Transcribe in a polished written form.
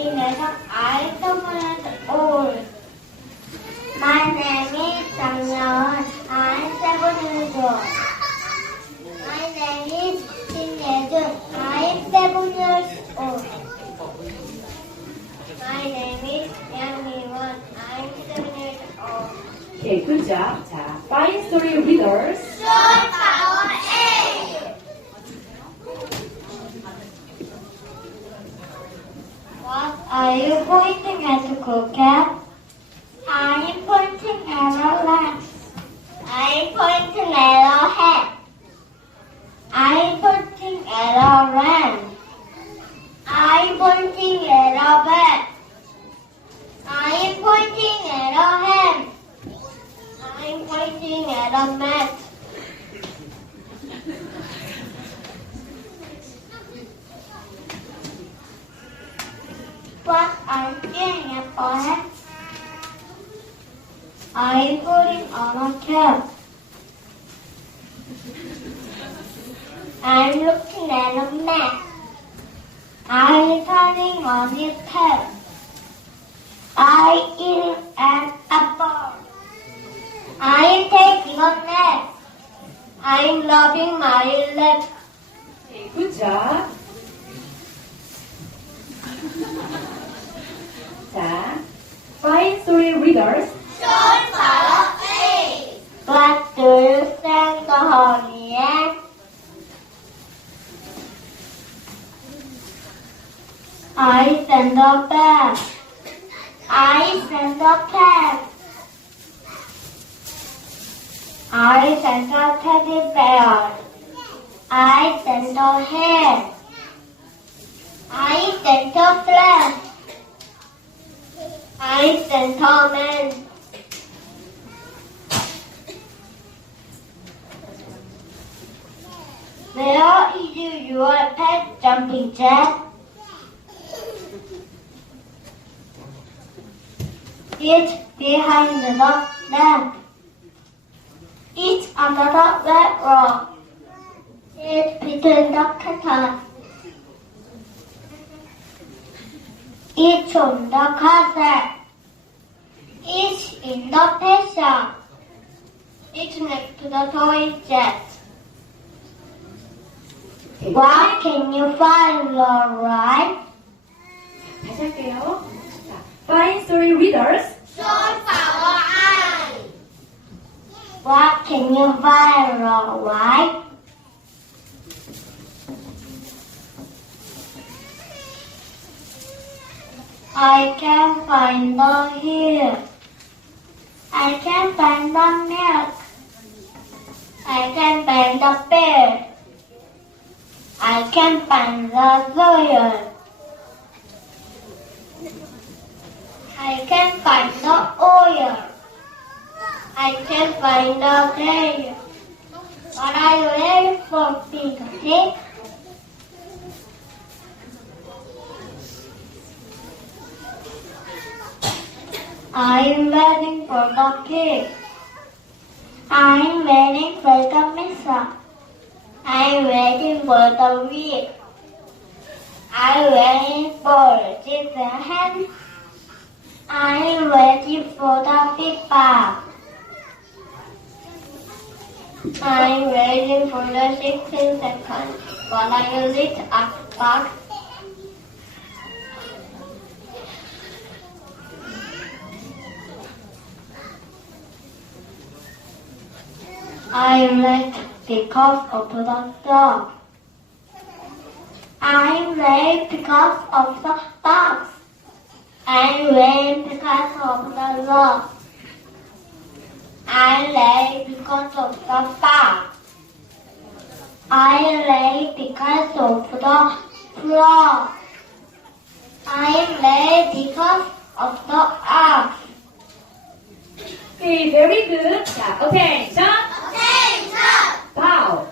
이 녀석 I 7 My name is 장려은. I'm 7 years old. My name is 신예준. I'm 7 years old. My name is 양미원. I'm 7 years old. Okay, good job. 자, fine story readers. Short power A. What are you pointing at, Cookie? I'm pointing at a lamp. I'm pointing at a hat. I'm pointing at a lamp. I'm pointing at a bed. I'm pointing at a hand. I'm pointing at a mat. What I'm doing at boy? I'm putting on a cap. I'm looking at a map. I'm turning on his head. I'm eating an apple. I'm taking a nap. I'm rubbing my leg. Okay, good job. 자, fine story readers. Short power A. What do you stand the honey at? I stand the bed. I stand the cat. I stand the teddy bear. I stand the hair. I stand the flag. I stand the man. Where is your pet jumping jack? It's behind the lamp. It's under the red rock. It's between the curtains. It's on the cassette. It's in the pet shop. It's next to the toy jet. What can you find, alright? 다시 할게요. 자, fine story readers. Short power I. What can you find, alright? I can't find the hill. I can't find the milk. I can't find the bear. I can't find the soil. I can't find the oil. I can't find the clay. What are you ready for, Peter? I'm waiting for the cake. I'm waiting for the missile. I'm waiting for the wheel. I'm waiting for the hand. I'm waiting for the big bar. I'm waiting for the 16 seconds while I lit up the box. I'm late because of the dog. I'm late because of the dogs. I'm late because of the love. I'm late because of the bar. I'm late because of the floor. I'm late because of the earth. Okay, very good. 자, attention. Attention! Bow.